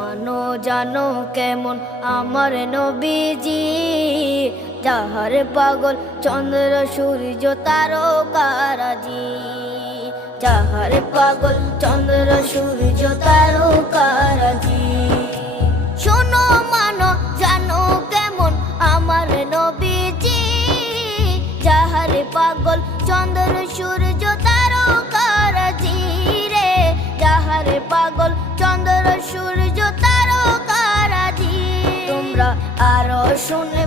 মানো জানো কেমন আমার নবীজি, যাহার পাগল চন্দ্র সূর্য তারকারাজি, যাহার পাগল চন্দ্র সূর্য তারকারাজি। শোনো মানো জানো কেমন আমার নবীজি, যাহার পাগল চন্দ্র সূর্য তারকারাজি রে, যাহার পাগল চন্দ্র সূর্য তারকারাজি। তোমরা আরো শুনে